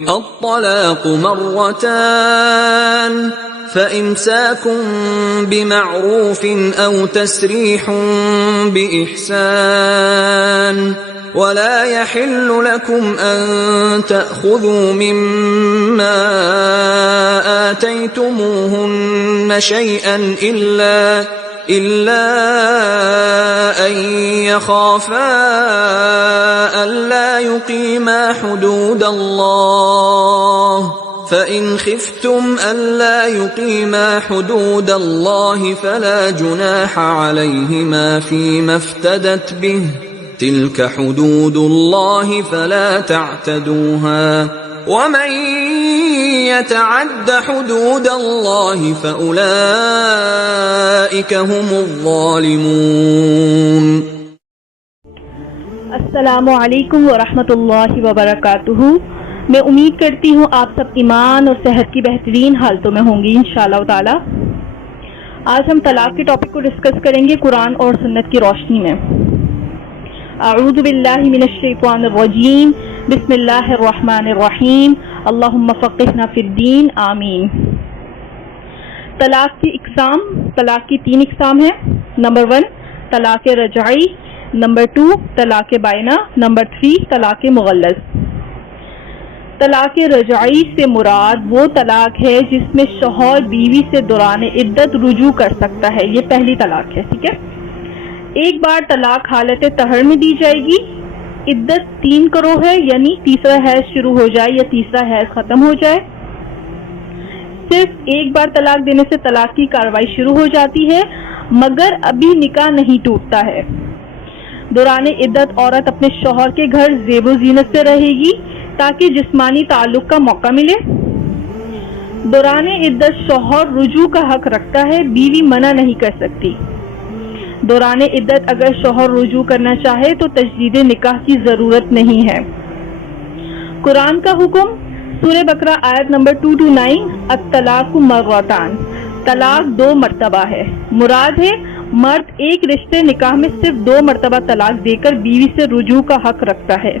الطلاق مرتان فإمساك بمعروف أو تسريح بإحسان ولا يحل لكم أن تأخذوا مما آتيتموهن شيئا إلا أن يخافا ألا يقيما حدود الله فإن خفتم ألا يقيما حدود الله فلا جناح عليهما فيما افتدت به تلك حدود الله فلا تعتدوها ومن يتعد حدود الله فأولئك هم الظالمون۔ السلام علیکم ورحمۃ اللہ وبرکاتہ۔ میں امید کرتی ہوں آپ سب ایمان اور صحت کی بہترین حالتوں میں ہوں گی انشاءاللہ تعالی۔ آج ہم طلاق کے ٹاپک کو ڈسکس کریں گے قرآن اور سنت کی روشنی میں۔ اعوذ باللہ من الشیطان الرجیم، بسم اللہ الرحمن الرحیم، اللہم فقہنا فی الدین، آمین۔ طلاق کی اقسام، طلاق کی 3 اقسام ہیں۔ نمبر 1 طلاق رجعی، نمبر 2 طلاق بائنہ، نمبر 3 طلاق مغلظ۔ طلاق رجعی سے مراد وہ طلاق ہے جس میں شوہر بیوی سے دوران عدت رجوع کر سکتا ہے، یہ پہلی طلاق ہے، ٹھیک ہے۔ ایک بار طلاق حالت طہر میں دی جائے گی، عدت 3 کرو ہے، یعنی تیسرا حیض شروع ہو جائے یا تیسرا حیض ختم ہو جائے۔ صرف ایک بار طلاق دینے سے طلاق کی کارروائی شروع ہو جاتی ہے، مگر ابھی نکاح نہیں ٹوٹتا ہے۔ دوران عدت عورت اپنے شوہر کے گھر زیب و زینت سے رہے گی تاکہ جسمانی تعلق کا موقع ملے۔ دوران عدت شوہر رجوع کا حق رکھتا ہے، بیوی منع نہیں کر سکتی۔ دوران عدت اگر شوہر رجوع کرنا چاہے تو تجدید نکاح کی ضرورت نہیں ہے۔ قرآن کا حکم، سورہ بقرہ آیت نمبر 229، الطلاق مرتان، طلاق 2 مرتبہ ہے۔ مراد ہے مرد ایک رشتے نکاح میں صرف 2 مرتبہ طلاق دے کر بیوی سے رجوع کا حق رکھتا ہے۔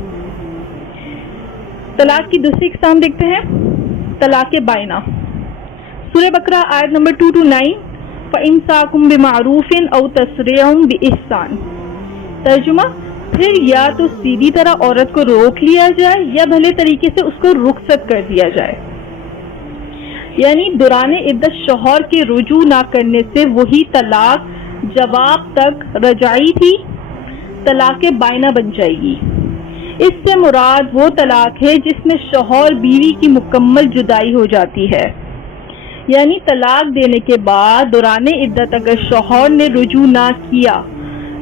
طلاق کی دوسری اقسام دیکھتے ہیں، طلاق بائنہ۔ سورہ بقرہ آیت نمبر 229، فَإِمْسَاكٌ بِمَعْرُوفٍ أَوْ تَسْرِيحٌ بِإِحْسَانٍ۔ ترجمہ، پھر یا تو سیدھی طرح عورت کو روک لیا جائے یا بھلے طریقے سے اس کو رخصت کر دیا جائے۔ یعنی دوران عدت شوہر کے رجوع نہ کرنے سے وہی طلاق جواب تک رجعی تھی، طلاق بائنہ بن جائے گی۔ اس سے مراد وہ طلاق ہے جس میں شوہر بیوی کی مکمل جدائی ہو جاتی ہے۔ یعنی طلاق دینے کے بعد دوران عدت اگر شوہر نے رجوع نہ کیا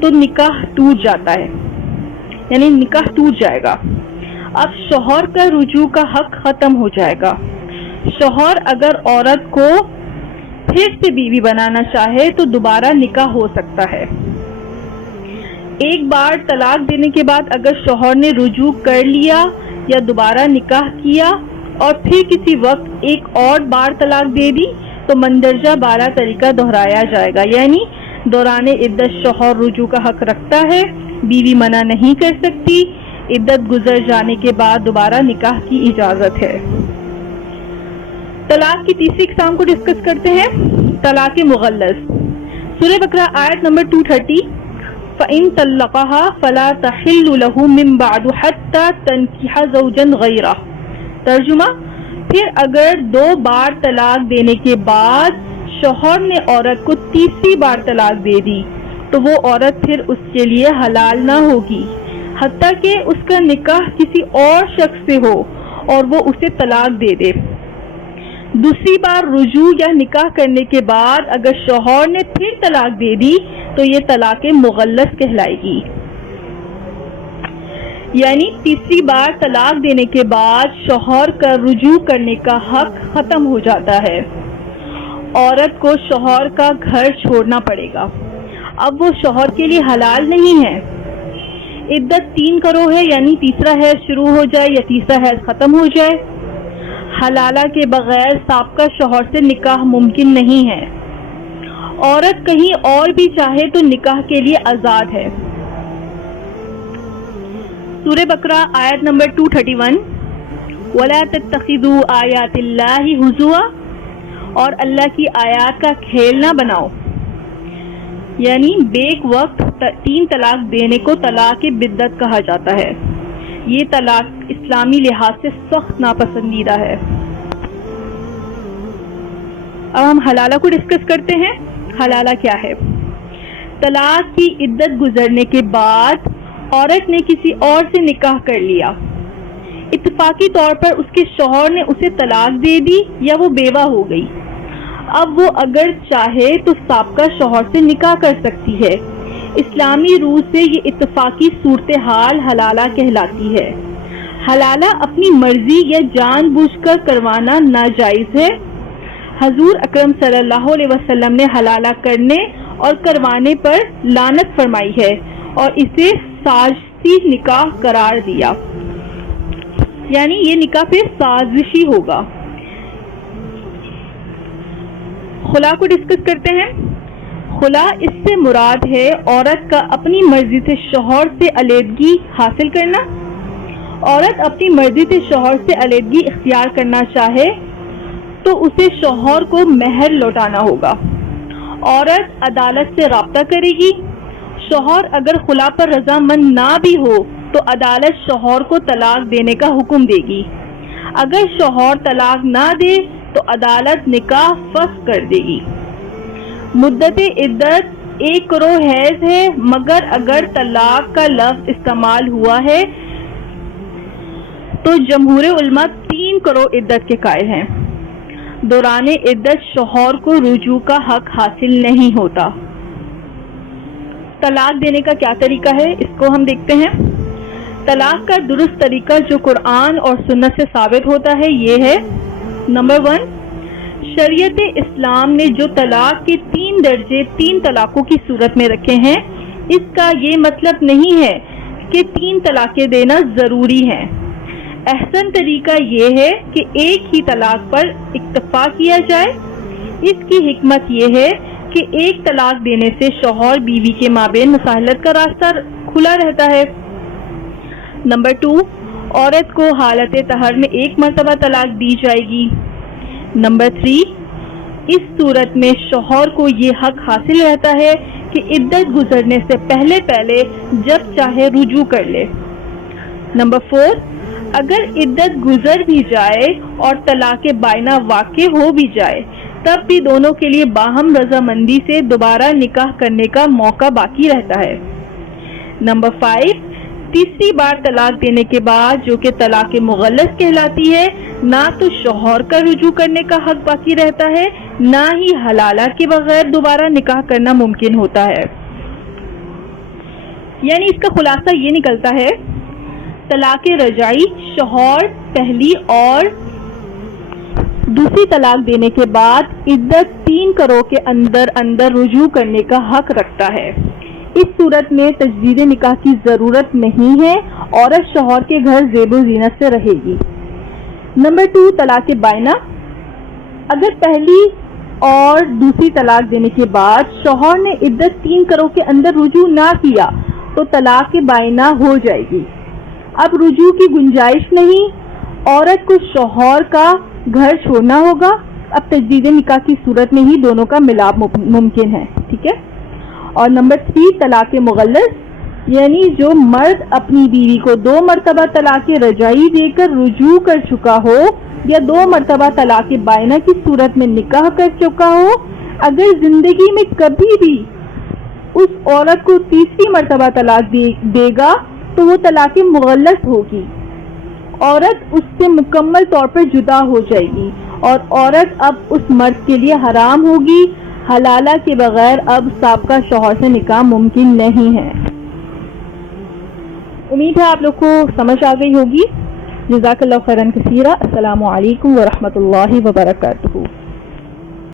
تو نکاح ٹوٹ جاتا ہے، یعنی نکاح ٹوٹ جائے گا۔ اب شوہر کا رجوع کا حق ختم ہو جائے گا۔ شوہر اگر عورت کو پھر سے بیوی بنانا چاہے تو دوبارہ نکاح ہو سکتا ہے۔ ایک بار طلاق دینے کے بعد اگر شوہر نے رجوع کر لیا یا دوبارہ نکاح کیا اور پھر کسی وقت ایک اور بار طلاق دے دی تو مندرجہ بالا طریقہ دہرایا جائے گا۔ یعنی دوران عدت شوہر رجوع کا حق رکھتا ہے، بیوی منع نہیں کر سکتی، عدت گزر جانے کے بعد دوبارہ نکاح کی اجازت ہے۔ طلاق کی تیسری اقسام کو ڈسکس کرتے ہیں، طلاق مغلظ۔ سورہ بقرہ آیت نمبر 230، فَإِن طَلَّقَهَا فَلَا تَحِلُّ لَهُ مِن بَعْدُ حَتَّى تَنكِحَ زَوْجًا غَيْرَهُ۔ ترجمہ، پھر اگر 2 بار طلاق دینے کے بعد شوہر نے عورت کو تیسری بار طلاق دے دی تو وہ عورت پھر اس کے لیے حلال نہ ہوگی حتیٰ کہ اس کا نکاح کسی اور شخص سے ہو اور وہ اسے طلاق دے دے۔ دوسری بار رجوع یا نکاح کرنے کے بعد اگر شوہر نے پھر طلاق دے دی تو یہ طلاق مغلظ کہلائے گی۔ یعنی تیسری بار طلاق دینے کے بعد شوہر کا رجوع کرنے کا حق ختم ہو جاتا ہے، عورت کو شوہر کا گھر چھوڑنا پڑے گا، اب وہ شوہر کے لیے حلال نہیں ہے۔ عدت 3 کرو ہے، یعنی تیسرا حیض شروع ہو جائے یا تیسرا حیض ختم ہو جائے۔ حلالہ کے بغیر سابقہ شوہر سے نکاح ممکن نہیں ہے۔ عورت کہیں اور بھی چاہے تو نکاح کے لیے آزاد ہے۔ سورہ بقرہ آیت نمبر 231، وَلَا تَتَّخِذُوا آیَاتِ اللَّهِ هُزُوًا، اور اللہ کی آیات کا کھیل نہ بناؤ. یعنی بیک وقت 3 طلاق دینے کو طلاق بدعت کہا جاتا ہے. یہ طلاق اسلامی لحاظ سے سخت ناپسندیدہ ہے. اب ہم حلالہ کو ڈسکس کرتے ہیں. حلالہ کیا ہے؟ طلاق کی عدت گزرنے کے بعد عورت نے کسی اور سے نکاح کر لیا. اتفاقی طور پر اس کے شوہر نے اسے طلاق دے دی یا وہ بیوہ ہو گئی. اب وہ اگر چاہے تو سابقہ شوہر سے نکاح کر سکتی ہے. اسلامی روح سے یہ اتفاقی صورتحال حلالہ کہلاتی ہے. حلالہ اپنی مرضی یا جان بوجھ کر کروانا ناجائز ہے. حضور اکرم صلی اللہ علیہ وسلم نے حلالہ کرنے اور کروانے پر لعنت فرمائی ہے اور اسے سازشی نکاح قرار دیا. یعنی یہ نکاح پھر سازشی ہوگا. خلا کو ڈسکس کرتے ہیں. خلا اس سے مراد ہے عورت کا اپنی مرضی سے شوہر سے علیحدگی حاصل کرنا. عورت اپنی مرضی سے شوہر سے علیحدگی اختیار کرنا چاہے تو اسے شوہر کو مہر لوٹانا ہوگا. عورت عدالت سے رابطہ کرے گی. شوہر اگر خلا پر رضامند نہ بھی ہو تو عدالت شوہر کو طلاق دینے کا حکم دے گی. اگر شوہر طلاق نہ دے تو عدالت نکاح فسخ کر دے گی. مدت عدت 1 قروء حیض ہے، مگر اگر طلاق کا لفظ استعمال ہوا ہے تو جمہور علماء 3 قروء عدت کے قائل ہیں. دوران عدت شوہر کو رجوع کا حق حاصل نہیں ہوتا. طلاق دینے کا کیا طریقہ ہے اس کو ہم دیکھتے ہیں. طلاق کا درست طریقہ جو قرآن اور سنت سے ثابت ہوتا ہے یہ ہے: نمبر 1، شریعت اسلام نے جو طلاق کے 3 درجے 3 طلاقوں کی صورت میں رکھے ہیں، اس کا یہ مطلب نہیں ہے کہ 3 طلاقیں دینا ضروری ہے. احسن طریقہ یہ ہے کہ ایک ہی طلاق پر اکتفا کیا جائے. اس کی حکمت یہ ہے کہ ایک طلاق دینے سے شوہر بیوی کے مابین مصالحت کا راستہ کھلا رہتا ہے. نمبر 2، عورت کو حالت طہر میں 1 مرتبہ طلاق دی جائے گی. نمبر 3، اس صورت میں شوہر کو یہ حق حاصل رہتا ہے کہ عدت گزرنے سے پہلے جب چاہے رجوع کر لے. نمبر 4، اگر عدت گزر بھی جائے اور طلاق بائنہ واقع ہو بھی جائے تب بھی دونوں کے لیے باہم رضامندی سے دوبارہ نکاح کرنے کا موقع باقی رہتا ہے. نمبر 5، تیسری بار طلاق دینے کے بعد جو کہ طلاق مغلظ کہلاتی ہے، نہ تو شوہر کا رجوع کرنے کا حق باقی رہتا ہے، نہ ہی حلالہ کے بغیر دوبارہ نکاح کرنا ممکن ہوتا ہے. یعنی اس کا خلاصہ یہ نکلتا ہے: طلاق رجعی شوہر پہلی اور دوسری طلاق دینے کے بعد عدت 3 قروء کے اندر رجوع کرنے کا حق رکھتا ہے. اس صورت میں تجدید نکاح کی ضرورت نہیں ہے. عورت شوہر کے گھر زیب و زینت سے رہے گی. نمبر 2، طلاق بائنہ. اگر پہلی اور دوسری طلاق دینے کے بعد شوہر نے عدت 3 قروء کے اندر رجوع نہ کیا تو طلاق بائنہ ہو جائے گی. اب رجوع کی گنجائش نہیں. عورت کو شوہر کا گھر چھوڑنا ہوگا. اب تجدید نکاح کی صورت میں ہی دونوں کا ملاپ ممکن ہے. ٹھیک ہے. اور نمبر 3، طلاق مغلظ. یعنی جو مرد اپنی بیوی کو 2 مرتبہ طلاق رجعی دے کر رجوع کر چکا ہو یا 2 مرتبہ طلاق بائنہ کی صورت میں نکاح کر چکا ہو، اگر زندگی میں کبھی بھی اس عورت کو تیسری مرتبہ طلاق دے گا تو وہ طلاق مغلظ ہوگی. عورت اس سے مکمل طور پر جدا ہو جائے گی اور عورت اب اس مرد کے لیے حرام ہوگی. حلالہ کے بغیر اب سابقہ شوہر سے نکاح ممکن نہیں ہے. امید ہے آپ لوگ کو سمجھ آ گئی ہوگی. جزاک اللہ خیرا کثیرا. السلام علیکم ورحمۃ اللہ وبرکاتہ.